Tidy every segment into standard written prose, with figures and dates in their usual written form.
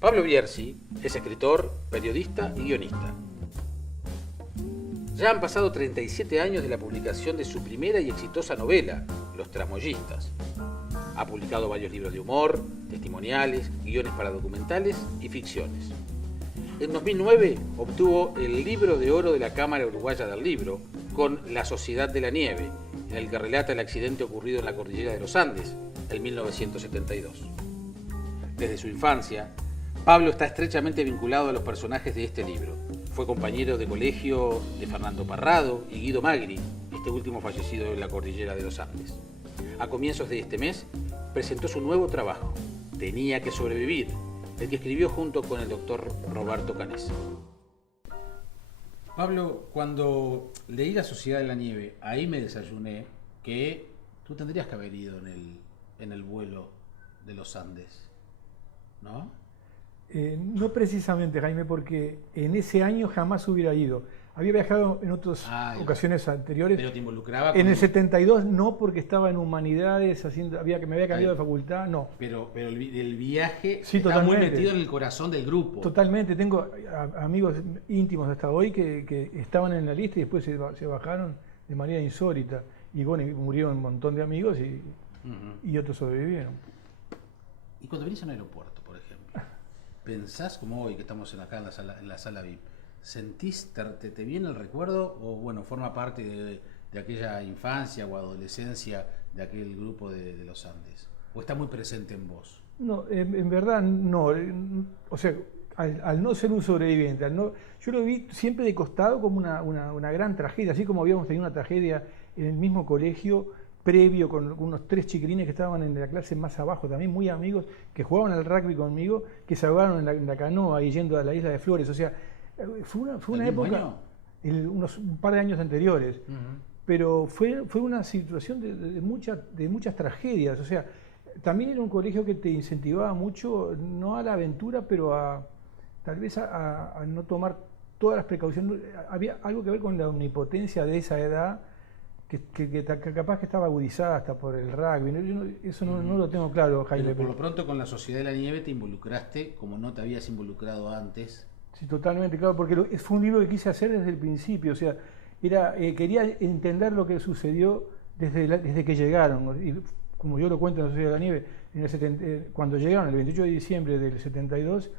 Pablo Bierzi es escritor, periodista y guionista. Ya han pasado 37 años de la publicación de su primera y exitosa novela, Los Tramoyistas. Ha publicado varios libros de humor, testimoniales, guiones para documentales y ficciones. En 2009 obtuvo el Libro de Oro de la Cámara Uruguaya del Libro con La Sociedad de la Nieve, en el que relata el accidente ocurrido en la cordillera de los Andes en 1972. Desde su infancia, Pablo está estrechamente vinculado a los personajes de este libro. Fue compañero de colegio de Fernando Parrado y Guido Magri, este último fallecido en la cordillera de los Andes. A comienzos de este mes presentó su nuevo trabajo, Tenía que sobrevivir, el que escribió junto con el doctor Roberto Canessa. Pablo, cuando leí La Sociedad de la Nieve, ahí me desayuné que tú tendrías que haber ido en el vuelo de los Andes, ¿no? No precisamente, Jaime, porque en ese año jamás hubiera ido. Había viajado en otras ocasiones anteriores. ¿Pero te involucraba? En el 72 no, porque estaba en Humanidades, me había cambiado de facultad, no. Pero el viaje sí, está muy metido en el corazón del grupo. Totalmente, tengo amigos íntimos hasta hoy que estaban en la lista y después se bajaron de manera insólita. Y bueno, murieron un montón de amigos y otros sobrevivieron. Y cuando venís a un aeropuerto, por ejemplo, ¿pensás como hoy que estamos acá en la sala VIP? ¿Sentís, te viene el recuerdo o bueno, forma parte de aquella infancia o adolescencia de aquel grupo de los Andes? ¿O está muy presente en vos? No, en verdad no. O sea, al no ser un sobreviviente, yo lo vi siempre de costado como una gran tragedia, así como habíamos tenido una tragedia en el mismo colegio previo con unos 3 chiquilines que estaban en la clase más abajo, también muy amigos, que jugaban al rugby conmigo, que se ahogaron en la canoa y yendo a la isla de Flores. O sea, fue una época, un par de años anteriores, pero fue una situación de muchas tragedias. O sea, también era un colegio que te incentivaba mucho, no a la aventura, pero tal vez a no tomar todas las precauciones. Había algo que ver con la omnipotencia de esa edad, que capaz que estaba agudizada hasta por el rugby. Eso no lo tengo claro, Jaime. Pero por lo pronto con La Sociedad de la Nieve te involucraste como no te habías involucrado antes. Sí, totalmente, claro, porque fue un libro que quise hacer desde el principio. O sea, quería entender lo que sucedió desde que llegaron. Y como yo lo cuento en La Sociedad de la Nieve, cuando llegaron el 28 de diciembre del 72,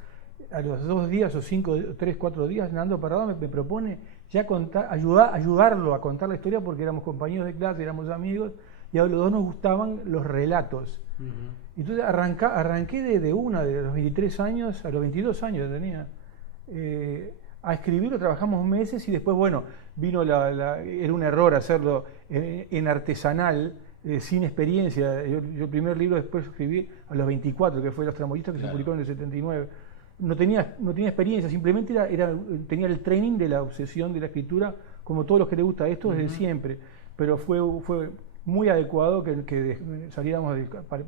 a los 2 días o 5, 3, 4 días, Nando Parrado me propone ya ayudarlo a contar la historia, porque éramos compañeros de clase, éramos amigos, y a los dos nos gustaban los relatos. Entonces arranqué de los 23 años, a los 22 años tenía, a escribirlo, trabajamos meses y después, bueno, vino era un error hacerlo en artesanal, sin experiencia. Yo el primer libro después escribí a los 24, que fue Los Tramoyistas, que se publicó en el 79. No tenía experiencia, simplemente tenía el training de la obsesión de la escritura, como todos los que les gusta esto desde siempre, pero fue muy adecuado que saliéramos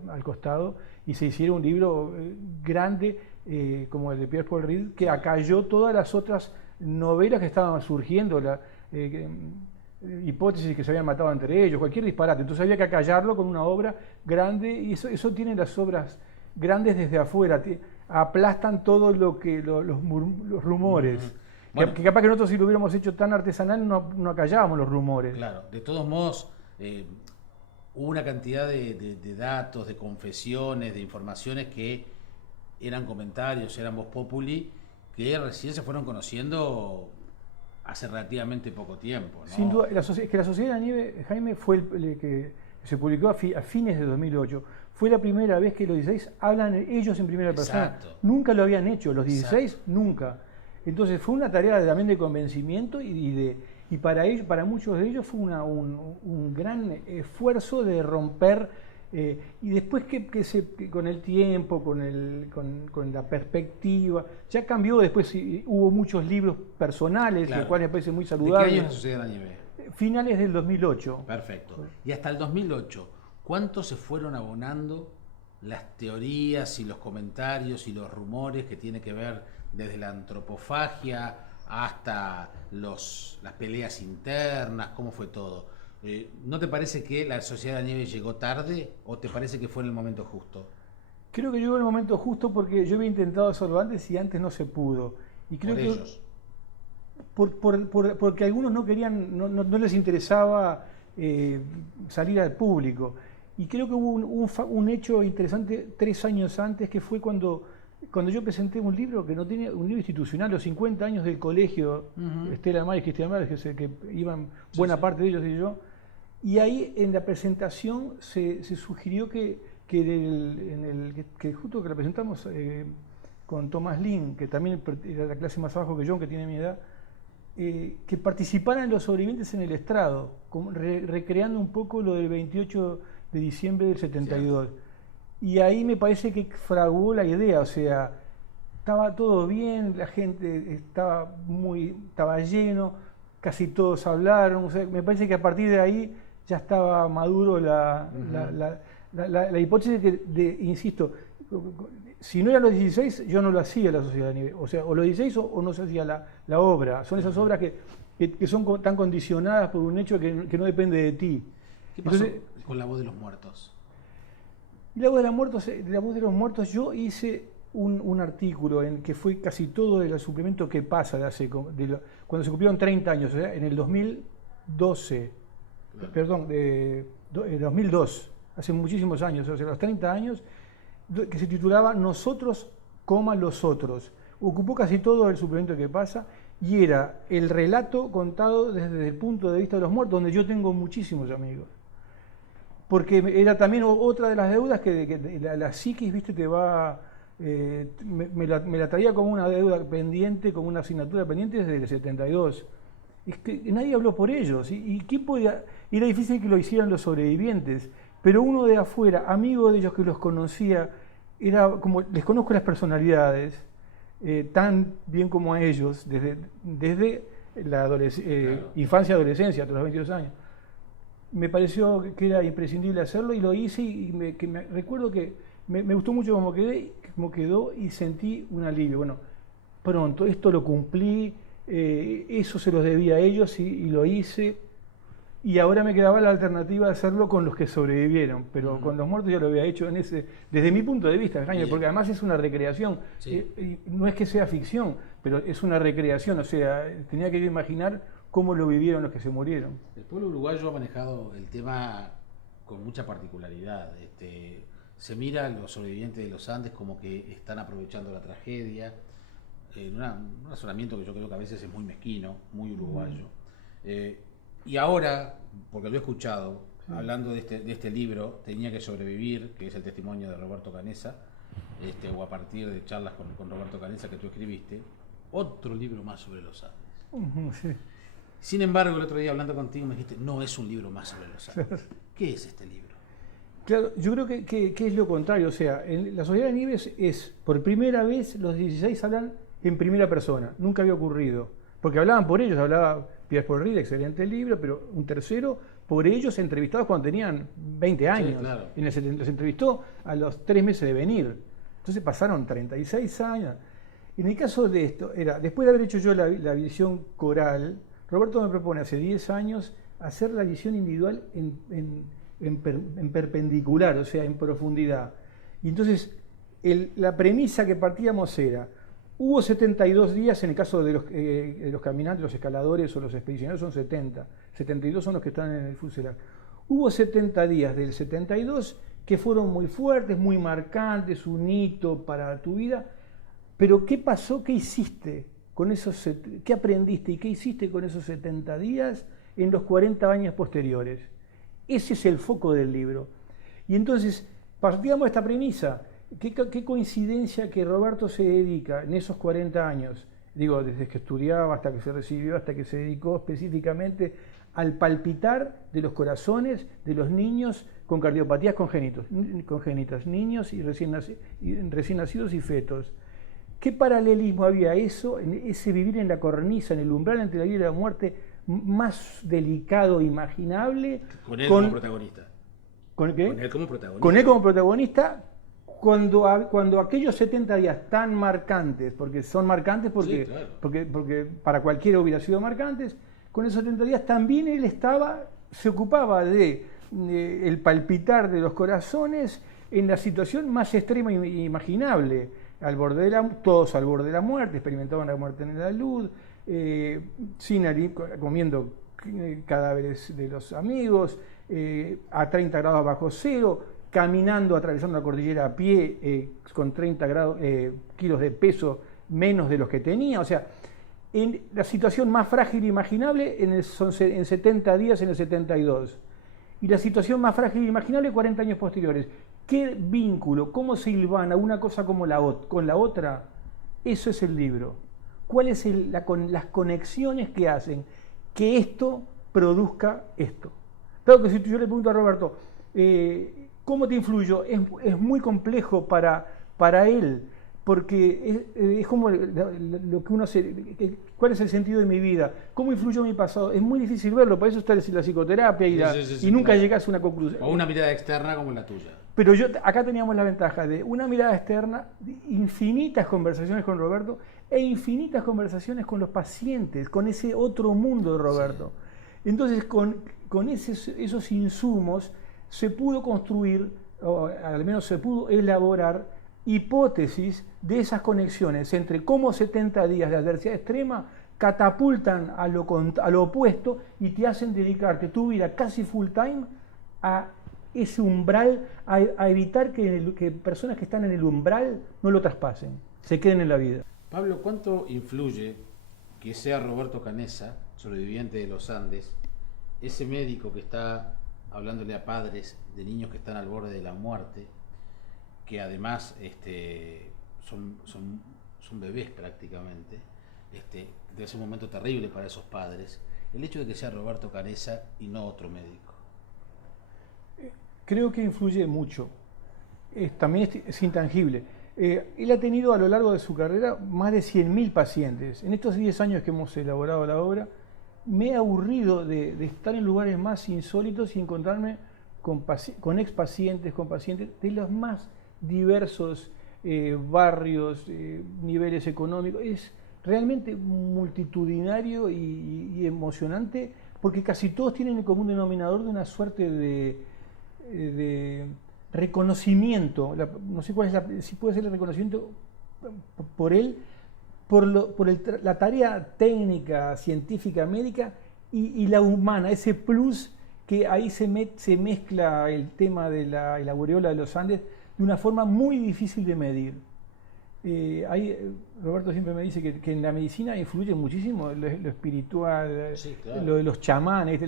al costado y se hiciera un libro grande como el de Pierre-Paul Ridd, que acalló todas las otras novelas que estaban surgiendo, hipótesis que se habían matado entre ellos, cualquier disparate. Entonces había que acallarlo con una obra grande, y eso tienen las obras grandes desde afuera, aplastan todo los rumores. Bueno, que capaz que nosotros, si lo hubiéramos hecho tan artesanal, no acallábamos los rumores. Claro, de todos modos, hubo una cantidad de datos, de confesiones, de informaciones que eran comentarios, eran voz populi, que recién se fueron conociendo hace relativamente poco tiempo, ¿no? Sin duda, es que La Sociedad de la Nieve, Jaime, fue el que se publicó a fines de 2008. Fue la primera vez que los 16 hablan ellos en primera persona. Exacto. Nunca lo habían hecho, los 16 Exacto. Nunca. Entonces fue una tarea también de convencimiento y para ellos, para muchos de ellos fue un gran esfuerzo de romper, y después que con el tiempo, con la perspectiva, ya cambió. Después hubo muchos libros personales, claro, los cuales me parece muy saludable. ¿De qué año es La Sociedad de la Nieve? Finales del 2008. Perfecto. Y hasta el 2008, ¿cuánto se fueron abonando las teorías y los comentarios y los rumores que tiene que ver desde la antropofagia hasta las peleas internas? ¿Cómo fue todo? ¿No te parece que La Sociedad de la Nieve llegó tarde o te parece que fue en el momento justo? Creo que llegó el momento justo porque yo había intentado hacerlo antes y antes no se pudo. Y creo Por que ellos. porque algunos no querían, no les interesaba salir al público. Y creo que hubo un hecho interesante 3 años antes, que fue cuando yo presenté un libro que no tenía, un libro institucional, los 50 años del colegio, Estela Maris, Cristian Maris, que iban buena parte de ellos y yo. Y ahí en la presentación se sugirió que justo que la presentamos con Tomás Lin, que también era la clase más abajo que yo, que tiene mi edad, que participaran los sobrevivientes en el estrado, recreando un poco lo del 28 de diciembre del 72. Cierto. Y ahí me parece que fraguó la idea, o sea, estaba todo bien, la gente estaba lleno, casi todos hablaron, o sea, me parece que a partir de ahí ya estaba maduro la hipótesis insisto, si no eran los 16, yo no lo hacía la Sociedad de Nieve, o sea, o los 16 o no se hacía la obra. Son esas obras que son tan condicionadas por un hecho que no depende de ti. ¿Qué pasó con La Voz de los Muertos? La Voz de los Muertos, yo hice un artículo en que fue casi todo el suplemento que pasa cuando se cumplieron 30 años, o sea, en el 2012, claro. Perdón, 2002, hace muchísimos años, o sea, los 30 años, que se titulaba Nosotros, los otros. Ocupó casi todo el suplemento que pasa y era el relato contado desde el punto de vista de los muertos, donde yo tengo muchísimos amigos. Porque era también otra de las deudas que la psiquis, viste, te va... me la traía como una deuda pendiente, como una asignatura pendiente desde el 72. Es que nadie habló por ellos. ¿Y quién podía...? Era difícil que lo hicieran los sobrevivientes. Pero uno de afuera, amigo de ellos que los conocía, era como, les conozco las personalidades, tan bien como a ellos, desde la claro. Infancia, adolescencia, hasta los 22 años. Me pareció que era imprescindible hacerlo y lo hice recuerdo que me gustó mucho cómo quedó y sentí un alivio. Bueno, pronto, esto lo cumplí, eso se los debía a ellos y lo hice. Y ahora me quedaba la alternativa de hacerlo con los que sobrevivieron, pero con los muertos ya lo había hecho desde mi punto de vista, porque además es una recreación. Sí. No es que sea ficción, pero es una recreación, o sea, tenía que imaginar cómo lo vivieron los que se murieron. El pueblo uruguayo ha manejado el tema con mucha particularidad. Se mira a los sobrevivientes de los Andes como que están aprovechando la tragedia, un razonamiento que yo creo que a veces es muy mezquino, muy uruguayo. Y ahora, porque lo he escuchado, sí, hablando de este libro, Tenía que sobrevivir, que es el testimonio de Roberto Canessa, o a partir de charlas con Roberto Canessa que tú escribiste, otro libro más sobre los Andes. Sí. Sin embargo, el otro día hablando contigo me dijiste, no es un libro más sobre los Andes. ¿Qué es este libro? Claro, yo creo que es lo contrario, o sea, en la Sociedad de Nieves es, por primera vez, los 16 hablan en primera persona, nunca había ocurrido, porque hablaban por ellos, hablaba Pierre Paul Ried, excelente libro, pero un tercero por ellos entrevistados cuando tenían 20 años. Sí, claro. Los entrevistó a los 3 meses de venir. Entonces pasaron 36 años. En el caso de esto, después de haber hecho yo la visión coral, Roberto me propone hace 10 años hacer la visión individual en perpendicular, o sea, en profundidad. Y entonces la premisa que partíamos era: hubo 72 días, en el caso de los caminantes, los escaladores o los expedicionarios son 70, 72 son los que están en el fuselaje. Hubo 70 días del 72 que fueron muy fuertes, muy marcantes, un hito para tu vida, pero ¿qué pasó? ¿Qué hiciste con esos? ¿Qué aprendiste y qué hiciste con esos 70 días en los 40 años posteriores? Ese es el foco del libro. Y entonces, partíamos de esta premisa. ¿Qué coincidencia que Roberto se dedica en esos 40 años, digo, desde que estudiaba hasta que se recibió, hasta que se dedicó específicamente al palpitar de los corazones de los niños con cardiopatías congénitas, niños y recién nacidos y fetos? ¿Qué paralelismo había eso, en ese vivir en la cornisa, en el umbral entre la vida y la muerte más delicado e imaginable? Con él como protagonista. ¿Con qué? Con él como protagonista. Con él como protagonista. Cuando aquellos 70 días tan marcantes, porque son marcantes porque, sí, claro, porque para cualquiera hubiera sido marcantes, con esos 70 días también él se ocupaba de el palpitar de los corazones, en la situación más extrema imaginable, todos al borde de la muerte, experimentaban la muerte en la luz, comiendo cadáveres de los amigos, a 30 grados bajo cero, caminando, atravesando la cordillera a pie, con 30 kilos de peso menos de los que tenía. O sea, en la situación más frágil imaginable en 70 días en el 72. Y la situación más frágil imaginable 40 años posteriores. ¿Qué vínculo, cómo se hilvana una cosa como con la otra? Eso es el libro. ¿Cuáles son las conexiones que hacen que esto produzca esto? Claro que si yo le pregunto a Roberto, ¿cómo te influyó? Es muy complejo para él, porque es como lo que uno ¿cuál es el sentido de mi vida? ¿Cómo influyó mi pasado? Es muy difícil verlo, para eso está la psicoterapia y nunca claro. Llegás a una conclusión. O una mirada externa como la tuya. Pero acá teníamos la ventaja de una mirada externa, infinitas conversaciones con Roberto e infinitas conversaciones con los pacientes, con ese otro mundo de Roberto. Sí. Entonces, con esos insumos se pudo construir, o al menos se pudo elaborar hipótesis de esas conexiones entre cómo 70 días de adversidad extrema catapultan a lo opuesto y te hacen dedicarte tu vida casi full time a ese umbral, a evitar que personas que están en el umbral no lo traspasen, se queden en la vida. Pablo, ¿cuánto influye que sea Roberto Canessa, sobreviviente de los Andes, ese médico que está hablándole a padres de niños que están al borde de la muerte, que además son bebés prácticamente, debe ser un momento terrible para esos padres, el hecho de que sea Roberto Canessa y no otro médico? Creo que influye mucho. También es intangible. Él ha tenido a lo largo de su carrera más de 100.000 pacientes. En estos 10 años que hemos elaborado la obra, me he aburrido de estar en lugares más insólitos y encontrarme con expacientes, con pacientes de los más diversos barrios, niveles económicos. Es realmente multitudinario y emocionante, porque casi todos tienen el común denominador de una suerte de reconocimiento, no sé cuál es si puede ser el reconocimiento por él, la tarea técnica, científica, médica y la humana, ese plus que ahí se mezcla el tema de la aureola de los Andes de una forma muy difícil de medir. Roberto siempre me dice que en la medicina influye muchísimo lo espiritual, sí, claro. Lo de los chamanes,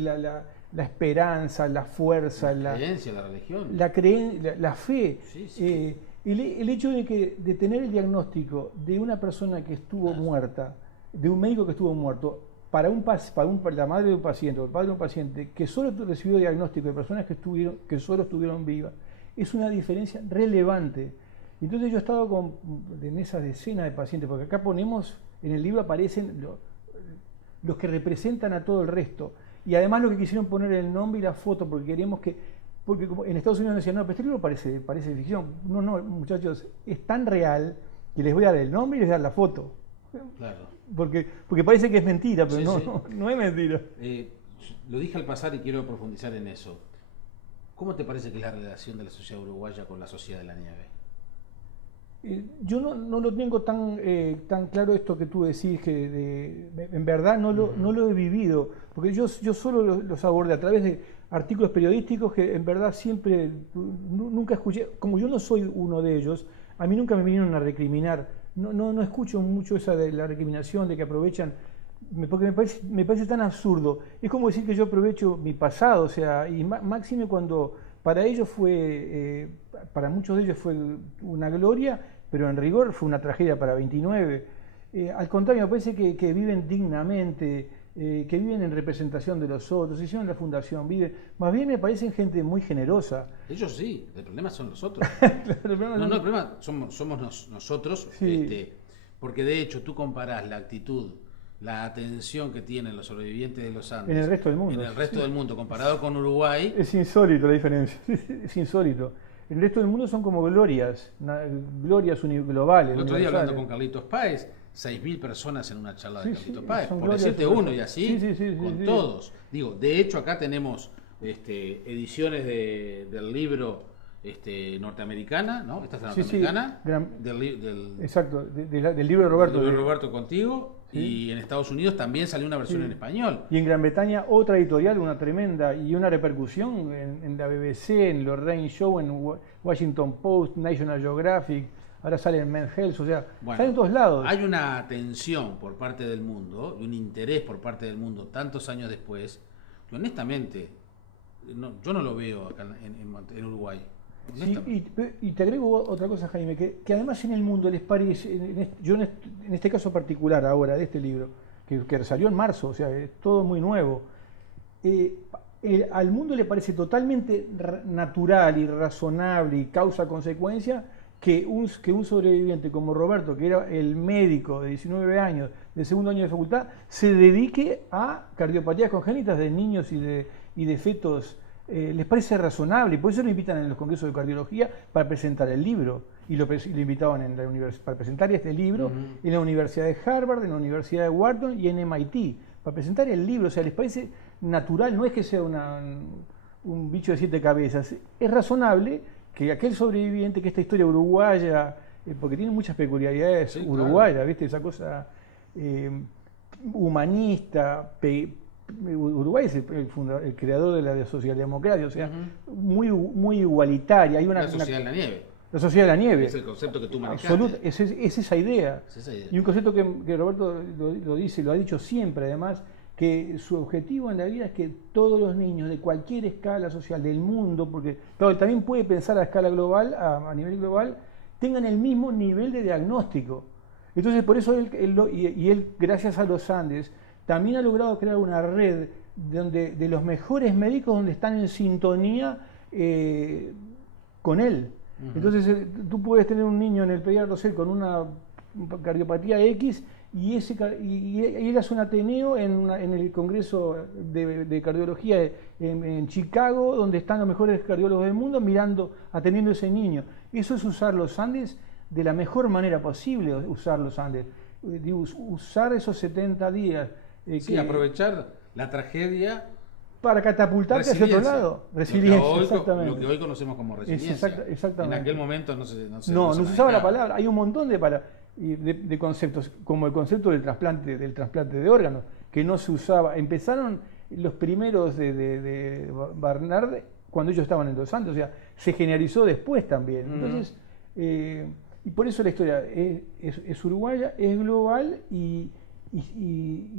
la esperanza, la fuerza, la creencia, la religión, la fe. Sí, sí. El hecho de tener el diagnóstico de una persona que estuvo muerta, de un médico que estuvo muerto, para la madre de un paciente o el padre de un paciente que solo recibió diagnóstico de personas que solo estuvieron vivas, es una diferencia relevante. Entonces yo he estado en esa decena de pacientes, porque acá en el libro aparecen los que representan a todo el resto. Y además lo que quisieron poner el nombre y la foto, porque queríamos porque como en Estados Unidos decían, no, pero este libro parece ficción. No, muchachos, es tan real que les voy a dar el nombre y les voy a dar la foto. Claro. Porque parece que es mentira, pero sí, no es mentira. Lo dije al pasar y quiero profundizar en eso. ¿Cómo te parece que es la relación de la sociedad uruguaya con la sociedad de la nieve? Yo no lo tengo tan claro esto que tú decís, que en verdad no lo he vivido, porque yo solo los abordé a través de artículos periodísticos que en verdad siempre, nunca escuché, como yo no soy uno de ellos, a mí nunca me vinieron a recriminar, no escucho mucho esa de la recriminación, de que aprovechan, porque me parece tan absurdo. Es como decir que yo aprovecho mi pasado, o sea, y máxime cuando para ellos para muchos de ellos fue una gloria, pero en rigor fue una tragedia para 29. Al contrario, me parece que viven dignamente, que viven en representación de los otros, hicieron la fundación, más bien me parecen gente muy generosa. Ellos sí, el problema son nosotros. El problema somos nosotros, sí. Porque de hecho tú comparás la actitud, la atención que tienen los sobrevivientes de los Andes en el resto del mundo, comparado con Uruguay. Es insólito la diferencia, es insólito. El resto del mundo son como glorias globales. El otro día hablando con Carlitos Páez, 6.000 personas en una charla de Carlitos Páez, por decirte uno y así, con todos. Digo, de hecho acá tenemos ediciones del libro norteamericana, ¿no? Esta es la Sí, norteamericana, sí, exacto, del libro de Roberto. Del libro de Roberto contigo, Sí. y en Estados Unidos también salió una versión Sí. en español. Y en Gran Bretaña otra editorial, una tremenda, y una repercusión en la BBC, en Lorraine Show, en Washington Post, National Geographic, ahora sale en Men's Health, o sea, Bueno, sale en todos lados. Hay una atención por parte del mundo y un interés por parte del mundo tantos años después, que honestamente yo no lo veo acá en Uruguay. Sí, y te agrego otra cosa, Jaime, que además en el mundo les parece, en este caso particular ahora, de este libro, que salió en marzo, o sea, es todo muy nuevo, al mundo le parece totalmente natural y razonable y causa-consecuencia que un sobreviviente como Roberto, que era el médico de 19 años, de segundo año de facultad, se dedique a cardiopatías congénitas de niños y de fetos. Les parece razonable, y por eso lo invitan en los congresos de cardiología para presentar el libro, y lo invitaban para presentar este libro en la Universidad de Harvard, en la Universidad de Wharton y en MIT, para presentar el libro. O sea, les parece natural, no es que sea un bicho de 7 cabezas, es razonable que aquel sobreviviente, que esta historia uruguaya, porque tiene muchas peculiaridades, sí, uruguayas, claro, ¿viste? Esa cosa humanista, Uruguay es el creador de la socialdemocracia, o sea, muy igualitaria. Hay la sociedad de la nieve. La sociedad de la nieve. Es el concepto que tú manejaste. Absoluto, es esa idea. Es esa idea. Y un concepto que Roberto lo dice, lo ha dicho siempre, además, que su objetivo en la vida es que todos los niños de cualquier escala social del mundo, porque claro, también puede pensar a escala global, a nivel global, tengan el mismo nivel de diagnóstico. Entonces, por eso él, gracias a los Andes, también ha logrado crear una red de los mejores médicos donde están en sintonía con él. Entonces tú puedes tener un niño en el Pediatra Rosell con una cardiopatía X y él hace un ateneo en el Congreso de Cardiología en Chicago, donde están los mejores cardiólogos del mundo atendiendo a ese niño. Eso es usar los Andes de la mejor manera posible, usar los Andes. Usar esos 70 días. Sí, aprovechar la tragedia para catapultarte hacia otro lado. Resiliencia, exactamente. Lo que hoy conocemos como resiliencia. Exactamente. En aquel momento no se usaba la palabra. Hay un montón de conceptos, como el concepto del trasplante de órganos, que no se usaba. Empezaron los primeros de Barnard cuando ellos estaban en los Andes, o sea, se generalizó después también. Entonces, y por eso la historia es uruguaya, es global y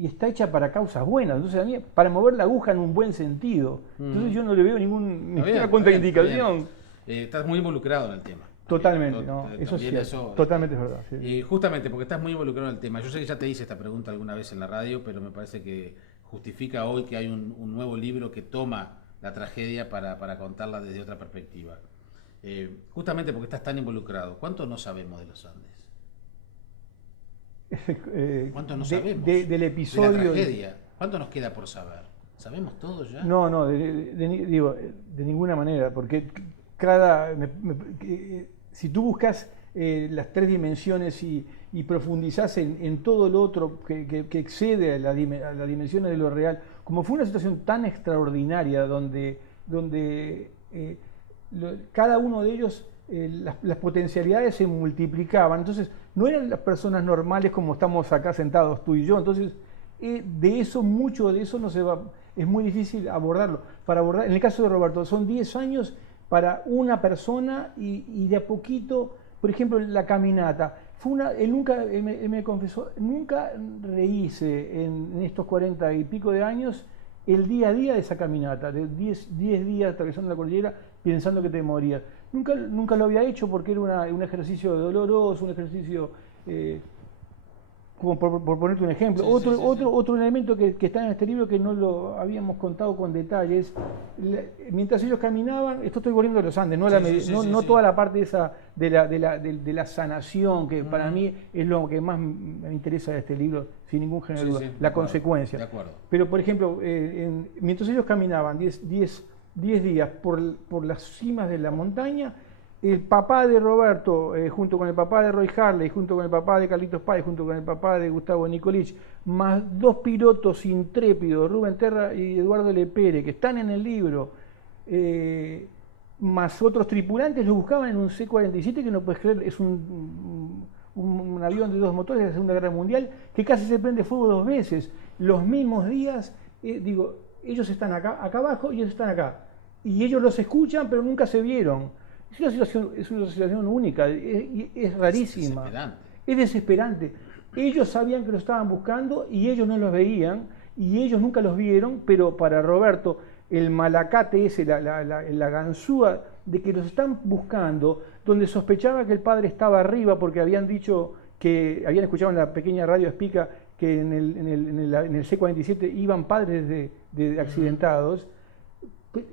está hecha para causas buenas. Entonces, a mí, para mover la aguja en un buen sentido. Entonces, yo no le veo ninguna contraindicación. Estás muy involucrado en el tema. Totalmente, ¿no? Eso sí, totalmente es verdad. Sí. Justamente porque estás muy involucrado en el tema. Yo sé que ya te hice esta pregunta alguna vez en la radio, pero me parece que justifica hoy que hay un nuevo libro que toma la tragedia para contarla desde otra perspectiva. Justamente porque estás tan involucrado. ¿Cuánto no sabemos de los Andes? ¿Cuánto no sabemos del episodio de la tragedia? ¿Cuánto nos queda por saber? ¿Sabemos todo ya? No, de ninguna manera, porque si tú buscas las 3 dimensiones y profundizás en todo lo otro que excede a las dimensiones de lo real, como fue una situación tan extraordinaria donde cada uno de ellos, las potencialidades se multiplicaban, entonces no eran las personas normales como estamos acá sentados tú y yo, entonces mucho de eso no se va, es muy difícil abordarlo. En el caso de Roberto, son 10 años para una persona y de a poquito, por ejemplo, la caminata. Él me confesó, nunca rehice en estos 40 y pico de años el día a día de esa caminata, de 10 días atravesando la cordillera pensando que te morías. Nunca lo había hecho porque era un ejercicio doloroso, un ejercicio, como por ponerte un ejemplo. Sí, otro elemento que está en este libro que no lo habíamos contado con detalles, mientras ellos caminaban, esto estoy volviendo a los Andes, no toda la parte esa de la sanación, que para mí es lo que más me interesa de este libro, sin ningún género de duda, la consecuencia. De acuerdo. Pero, por ejemplo, mientras ellos caminaban 10 días por las cimas de la montaña, el papá de Roberto, junto con el papá de Roy Harley, junto con el papá de Carlitos Páez, junto con el papá de Gustavo Nicolich, más 2 pilotos intrépidos, Rubén Terra y Eduardo Lepere, que están en el libro, más otros tripulantes lo buscaban en un C-47, que no puedes creer, es un avión de 2 motores de la Segunda Guerra Mundial, que casi se prende fuego 2 veces. Los mismos días, ellos están acá abajo y ellos están acá. Y ellos los escuchan, pero nunca se vieron. Es una situación única, es rarísima. Es desesperante. Ellos sabían que lo estaban buscando y ellos no los veían, y ellos nunca los vieron, pero para Roberto, el malacate ese, la ganzúa de que los están buscando, donde sospechaba que el padre estaba arriba porque habían dicho que habían escuchado en la pequeña radio Espica que en el C-47 iban padres de accidentados.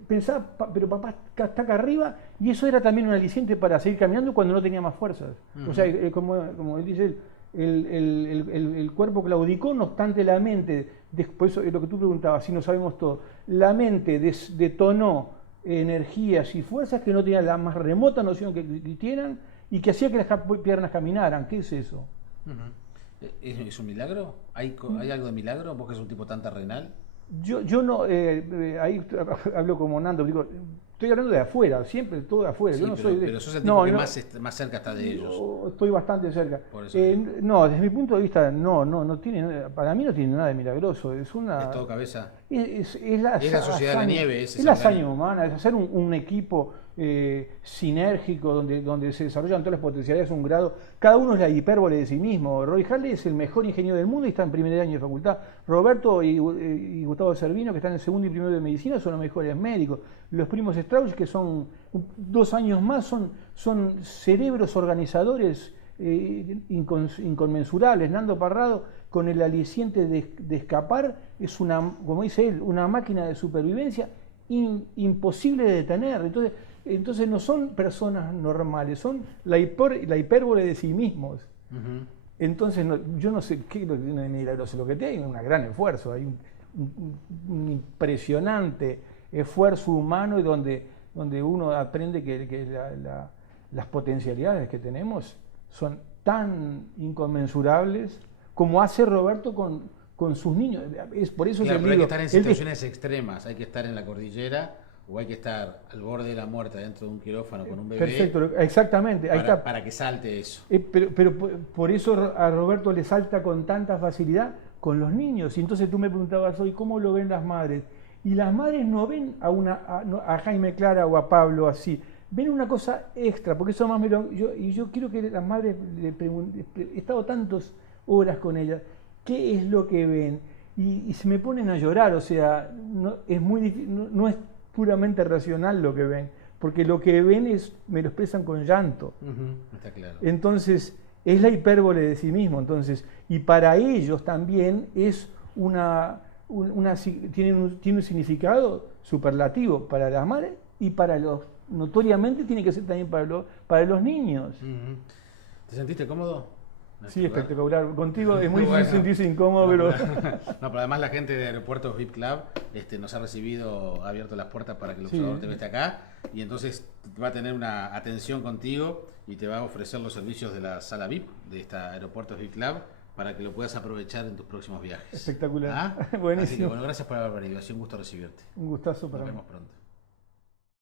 Pensaba, pero papá está acá arriba, y eso era también un aliciente para seguir caminando cuando no tenía más fuerzas. O sea, como él dice, el cuerpo claudicó, no obstante la mente, después es lo que tú preguntabas, si no sabemos todo, la mente detonó energías y fuerzas que no tenían la más remota noción que tienen, y que hacía que las piernas caminaran. ¿Qué es eso? ¿Es un milagro? ¿Hay algo de milagro? ¿Vos que sos un tipo tan terrenal? Yo no, ahí hablo como Nando, digo, estoy hablando de afuera, siempre todo de afuera. Sí, yo no soy de, pero sos el tipo que más cerca está de ellos. Estoy bastante cerca. Por eso. No, desde mi punto de vista, no tiene, para mí no tiene nada de milagroso. Es todo cabeza. Es la sociedad de la nieve. Es la hazaña humana, es hacer un equipo sinérgico donde se desarrollan todas las potencialidades a un grado. Cada uno es la hipérbole de sí mismo. Roy Harley es el mejor ingeniero del mundo y está en primer año de facultad. Roberto y Gustavo Servino, que están en segundo y primero de medicina, son los mejores médicos. Los primos Strauss, que son 2 años más, son cerebros organizadores inconmensurables. Nando Parrado, con el aliciente de escapar, es como dice él, una máquina de supervivencia imposible de detener. Entonces no son personas normales, son la hipérbole de sí mismos. Entonces yo no sé qué es lo que tiene de milagroso. Lo que tiene es un gran esfuerzo, hay un impresionante esfuerzo humano, y donde uno aprende que las potencialidades que tenemos son tan inconmensurables como hace Roberto con sus niños. Por eso claro, es el pero hay que libro. estar en situaciones extremas, hay que estar en la cordillera o hay que estar al borde de la muerte dentro de un quirófano con un bebé. Perfecto, exactamente. Para que salte eso. Pero por eso a Roberto le salta con tanta facilidad con los niños. Y entonces tú me preguntabas hoy, ¿cómo lo ven las madres? Y las madres no ven a Jaime Clara o a Pablo así. Ven una cosa extra, porque eso más yo quiero que las madres le pregunten, he estado tantas horas con ellas, ¿qué es lo que ven? Y se me ponen a llorar, o sea, no es puramente racional lo que ven, porque lo que ven me lo expresan con llanto. Está claro. Entonces, es la hipérbole de sí mismo, entonces, y para ellos también es tiene un significado superlativo para las madres, y para notoriamente tiene que ser también para los niños. ¿Te sentiste cómodo? Sí, espectacular. Contigo es muy difícil sentirse incómodo, pero... No, pero además la gente de Aeropuertos VIP Club nos ha recibido, ha abierto las puertas para que el observador TV esté acá, y entonces va a tener una atención contigo y te va a ofrecer los servicios de la sala VIP de esta Aeropuertos VIP Club para que lo puedas aprovechar en tus próximos viajes. Espectacular. ¿Ah? Buenísimo. Así que bueno, gracias por haber venido. Ha sido un gusto recibirte. Un gustazo para mí. Nos vemos pronto.